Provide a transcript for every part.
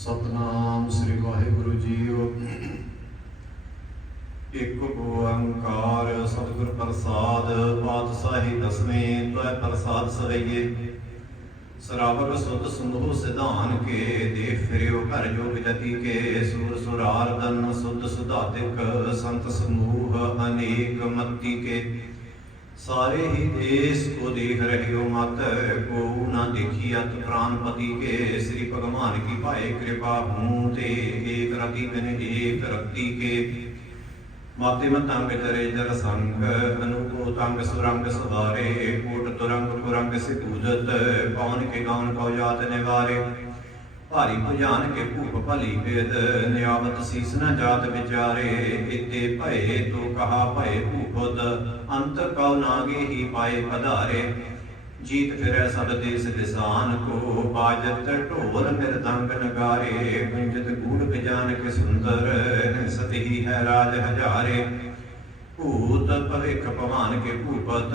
ਸਤਨਾਮ ਸ੍ਰੀ Waheguru JIO. ਇਕ ਓੰਕਾਰ ਸਤਿਗੁਰ ਪ੍ਰਸਾਦ, ਪਾਤਸ਼ਾਹੀ ਦਸਵੇਂ, ਤੈ ਪ੍ਰਸਾਦ ਸਰਈਏ ਸਰਾਵਕ ਸੁਤ ਸੰਧੂ ਸਿਧਾਨ ਕੇ ਦੇ ਫਿਰਿਓ ਘਰ ਜੋਗ ਜਤੀ ਕੇ। ਸੂਰ ਸੁਰਾਰਦਨ ਸੁਧ ਸੁਧਾਤਿਕ ਸੰਤ ਸਮੂਹ ਅਨੇਕ ਮਤੀ ਕੇ। ਸਾਰੇ ਹੀ ਦੇਸ ਕੋ ਦੇਖ ਰਹਿਓ ਮਤ ਕੋ ਨਾ ਦੇਖੀ ਅਤ ਪ੍ਰਾਨਪਤੀ ਕੇ। ਸ੍ਰੀ ਭਗਵਾਨ ਕੀ ਭਾਏ ਕਿਰਪਾ ਹੂੰ ਤੇ, ਏਕ ਰਤੀ ਬਿਨ ਏਕ ਰਤੀ ਕੇ। ਮਾਤੇ ਮਤੰਗ ਤਰੇ ਜਰ ਸੰਗ ਅਨੂਪੋ ਤੰਗ ਸੁਰੰਗ ਸਵਾਰੇ। ਕੋਟ ਤੁਰੰਗ ਪੁਰੰਗ ਸੇ ਪਵਨ ਕੇ ਗਾਉਨ ਕਉ ਜਾਤ ਨਿਵਾਰੇ। ਭਾਰੀ ਭੁਜਾਨ ਕੇ ਭੂਪ ਭਲੀ ਵੇਦ ਨਿਆਮਤ ਸੀਸ ਨ ਜਾਤ ਵਿਚਾਰੇ ਇਤੇ ਭਏ ਤੋ ਕਹਾ ਭਏ ਭੂਪਤ, ਅੰਤ ਕਉ ਨਾਗੇ ਹੀ ਪਾਏ ਪਧਾਰੇ। ਜੀਤ ਫਿਰੈ ਸਭ ਦੇਸ ਦਿਸਾਨ ਕੋ, ਬਾਜਤ ਢੋਲ ਮਿਰਦੰਗ ਨਗਾਰੇ, ਗੁੰਜਤ ਗੂੜ ਬਿਜਾਨ ਕੇ ਸੁੰਦਰ ਹੰਸਤ ਹੀ ਹੈ ਰਾਜ ਹਜ਼ਾਰੇ। ਭੂਤ ਭਵਿਖ ਭਵਾਨ ਕੇ ਭੂਪਤ,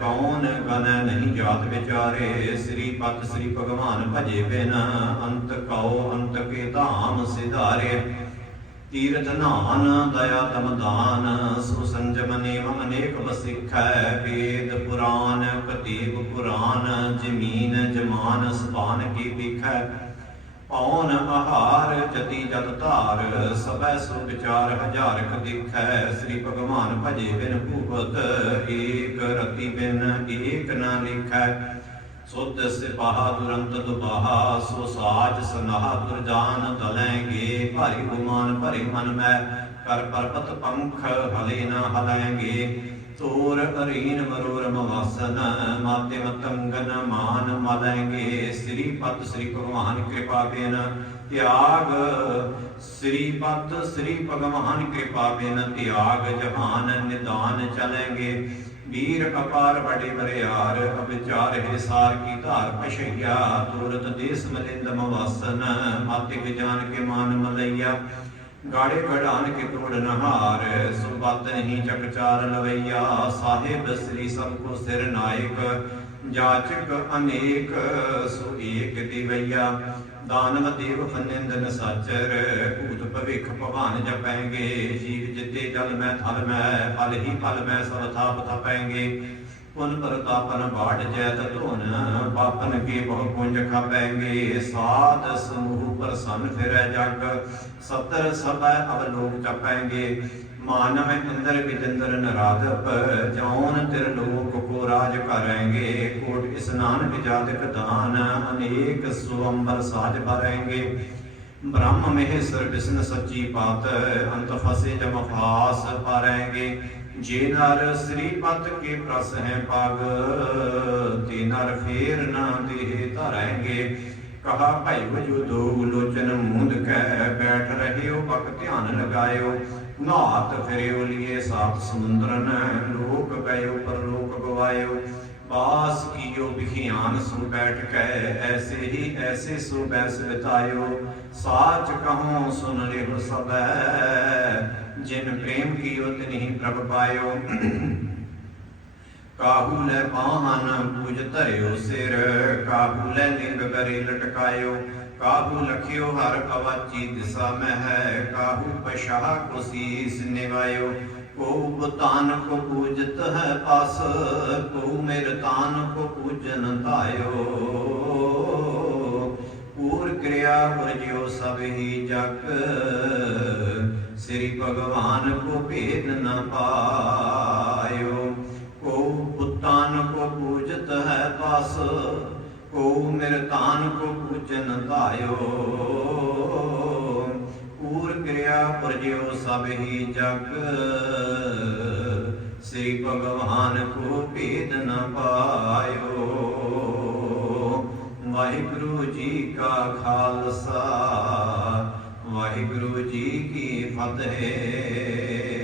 ਕੌਣ ਗਨ ਨਹੀਂ ਜਾਤ ਵਿਚਾਰੇ? ਸ੍ਰੀ ਪਤ ਸ੍ਰੀ ਭਗਵਾਨ ਭਜੇ ਬਿਨ, ਅੰਤ ਕਉ ਅੰਤ ਕੇ ਧਾਮ ਸਿਧਾਰੇ। ਤੀਰਥ ਨਾਨ ਦਇਆ ਤਮ ਦਾਨ ਸੁ ਸੰਜਮ ਨੇਮ ਅਨੇਕ ਵਸਿਖੈ। ਵੇਦ ਪੁਰਾਨ ਕਤੇਬ ਪੁਰਾਨ, ਜ਼ਮੀਨ ਜਮਾਨ ਸਪਾਨ ਕੀ ਵਿਖੈ ਪੌਨ ਆਹਾਰ ਜਤੀ ਜਤ ਧਾਰ, ਸਭੈ ਸੋ ਵਿਚਾਰ ਹਜ਼ਾਰਕ ਦਿਖੈ, ਸ੍ਰੀ ਭਗਵਾਨ ਭਜੇ ਬਿਨ ਭੂਪਤ, ਏਕ ਰਤੀ ਬਿਨ ਏਕ ਨਾ ਲਿਖੈ। ਸੁਧ ਸਿਪਾਹਾ ਦੁਰੰਤ ਦੁਬਾਹਾ, ਸੋ ਸਾਜ ਸਨਾਹ ਦੁਰਜਾਨ ਦਲੈਂਗੇ ਭਾਰੀ ਗੁਮਾਨ ਭਰੇ ਮਨ ਮੈਂ। ਕਰ ਪਰਬਤ ਪੰਖ ਹਲੇ ਨਾ ਹਲੈਂਗੇ। ਤੋਰ ਅਰੀਨ ਮਰੋਰ ਮਵਾਸਨ, ਮਾਤੇ ਮਤੰਗਨ ਮਾਨ ਮਲੈਂਗੇ। ਸ੍ਰੀ ਪਤ ਸ੍ਰੀ ਭਗਵਾਨ ਕਿਰਪਾ ਬਿਨ ਤਿਆਗ। ਸ੍ਰੀ ਪਤ ਸ੍ਰੀ ਭਗਵਾਨ ਕਿਰਪਾ ਬਿਨ ਤਿਆਗ ਜਹਾਨ ਨਿਦਾਨ ਚਲੈਂਗੇ। ਵੀਰ ਅਪਾਰ ਬੜੇ ਬਰਿਆਰ ਅਵਿਚਾਰ ਹੈ ਸਾਰ ਕੀ ਧਾਰ ਪਛਈਆ। ਤੁਰਤ ਦੇਸ ਮਲਿੰਦ ਮਵਾਸਨ ਮਾਤੇ ਵਿਜਾਨ ਕੇ ਮਾਨ ਮਲਈਆ। ਗਾੜੇ ਗੜਾਨ ਕੇ ਤੋੜ ਨਹਾਰ ਸੁਬਤ ਨਹੀਂ ਚਕਚਾਰ ਲਵਈਆ, ਸਾਹਿਬ ਸ੍ਰੀ ਸਭ ਕੋ ਸਿਰ ਨਾਇਕ, ਜਾਚਕ ਅਨੇਕ, ਸੋ ਏਕ ਦਿਵਈਆ। ਦਾਨਵ ਦੇਵ ਫਨਿੰਦਨ ਸਾਚਰ, ਭੂਤ ਭਵਿਖ ਭਵਾਨ ਜਪੈਂਗੇ, ਜੀਵ ਜਿਤੇ ਜਲ ਮੈਂ ਥਲ ਮੈਂ, ਫਲ ਹੀ ਫਲ ਮੈਂ, ਸਭ ਥਾਪ ਥਪੈਂਗੇ। ਪੁਨ ਪ੍ਰਤਾਪਨ ਬਾੜ ਜੈਤ ਧੁਨ, ਪਾਪਨ ਕੀ ਬਹੁ ਪੁੰਜ ਖਾਪੈਂਗੇ। ਸਾਧ ਸਮੂਹ ਪ੍ਰਸੰਨ ਫਿਰੈ ਜਗ, ਸਤਰ ਸਭੈ ਅਵਲੋਕ ਚਪੈਂਗੇ। ਮਾਨਵ ਇੰਦਰ ਵਿਜੰਦਰ ਨਰਾਧਪ ਜੌਨ ਤਿਰ ਲੋਕ ਕੋ ਰਾਜ ਕਰੈਂਗੇ। ਕੋਟ ਇਸਨਾਨ ਵਿਜਾਦਕ ਦਾਨ, ਅਨੇਕ ਸੁਅੰਬਰ ਸਾਜ ਭਰੈਂਗੇ। ਬ੍ਰਹਮ ਮਹੇਸ਼ਰ ਵਿਸ਼ਨ ਸੱਚੀ ਬਾਤ ਅੰਤ ਫਸੇ ਜਮ ਫਾਸ ਪਾਰੈਂਗੇ ਜੇ ਨਰ ਸ੍ਰੀ ਪਤ ਕੇ ਪ੍ਰਸ ਹੈ ਪਗ, ਤੇ ਨਰ ਫੇਰ ਨਾ ਦੇਹ ਧਰੈਂਗੇ ਕਹਾ ਭਾਈ ਵਜੂ ਦੋ ਲੋਚਨ ਮੁੰਦ ਕੈ, ਬੈਠ ਰਹਿਓ ਬਕ ਧਿਆਨ ਲਗਾਇਓ। ਨਾਤ ਫਿਰਿਓ ਲਿਏ ਸਾਤ ਸਮੁੰਦਰਨ, ਲੋਕ ਗਇਓ ਪਰਲੋਕ ਗਵਾਇਓ। ਬਾਸ ਕੀਓ ਬਿਖਿਆਨ ਸੁ ਬੈਠ ਕੈ ਐਸੇ ਹੀ ਐਸੇ ਸੋ ਬੈਸ ਬਿਤਾਇਓ। ਸਾਚ ਕਹੋ ਸੁਨ ਲਿਹੁ ਸਬੈ ਜਿਨ ਪ੍ਰੇਮ ਕੀਓ ਤਿਨਹੀ ਪ੍ਰਭ ਪਾਇਓ। ਕਾਹੂ ਲੈ ਪਾਹਨ ਪੂਜ ਧਰਿਓ ਸਿਰ, ਕਾਹੂ ਲੈ ਲਿੰਗ ਕਰੇ ਲਟਕਾਇਓ। ਕਾਹੂ ਲਖਿਓ ਹਰ ਅਵਾਚੀ ਦਿਸਾ ਮੈਂ ਕਾਹੂ ਪਸ਼ਾਹ ਕੋ ਨਿਵਾਇਓ। ਕੋ ਬਤਾਨ ਕੋ ਪੂਜਤ ਹੈ ਪਸ, ਕੋ ਮੇਰ ਤਾਨ ਕੋ ਪੂਜਨ ਧਾਇਓ। ਪੂਰ ਕਿਰਿਆ ਵਰਜਿਓ ਸਭ ਹੀ ਜਗ, ਸ੍ਰੀ ਭਗਵਾਨ ਕੋ ਭੇਦ ਨ ਪਾਇਓ। ਕੋ ਪੁੱਤਾਨ ਕੋ ਪੂਜਤ ਹੈ ਪਸ, ਕੋ ਮਿਰਤਾਨ ਕੋ ਪੂਜਨ ਧਾਇਓ। ਪੂਰ ਕਿਰਿਆ ਪਰਜਿਓ ਸਭ ਹੀ ਜਗ। ਸ੍ਰੀ ਭਗਵਾਨ ਕੋ ਭੇਦ ਨ ਪਾਇਓ। ਵਾਹਿਗੁਰੂ ਜੀ ਕਾ ਖਾਲਸਾ, ਵਾਹਿਗੁਰੂ ਜੀ ਕੀ ਫਤਿਹ।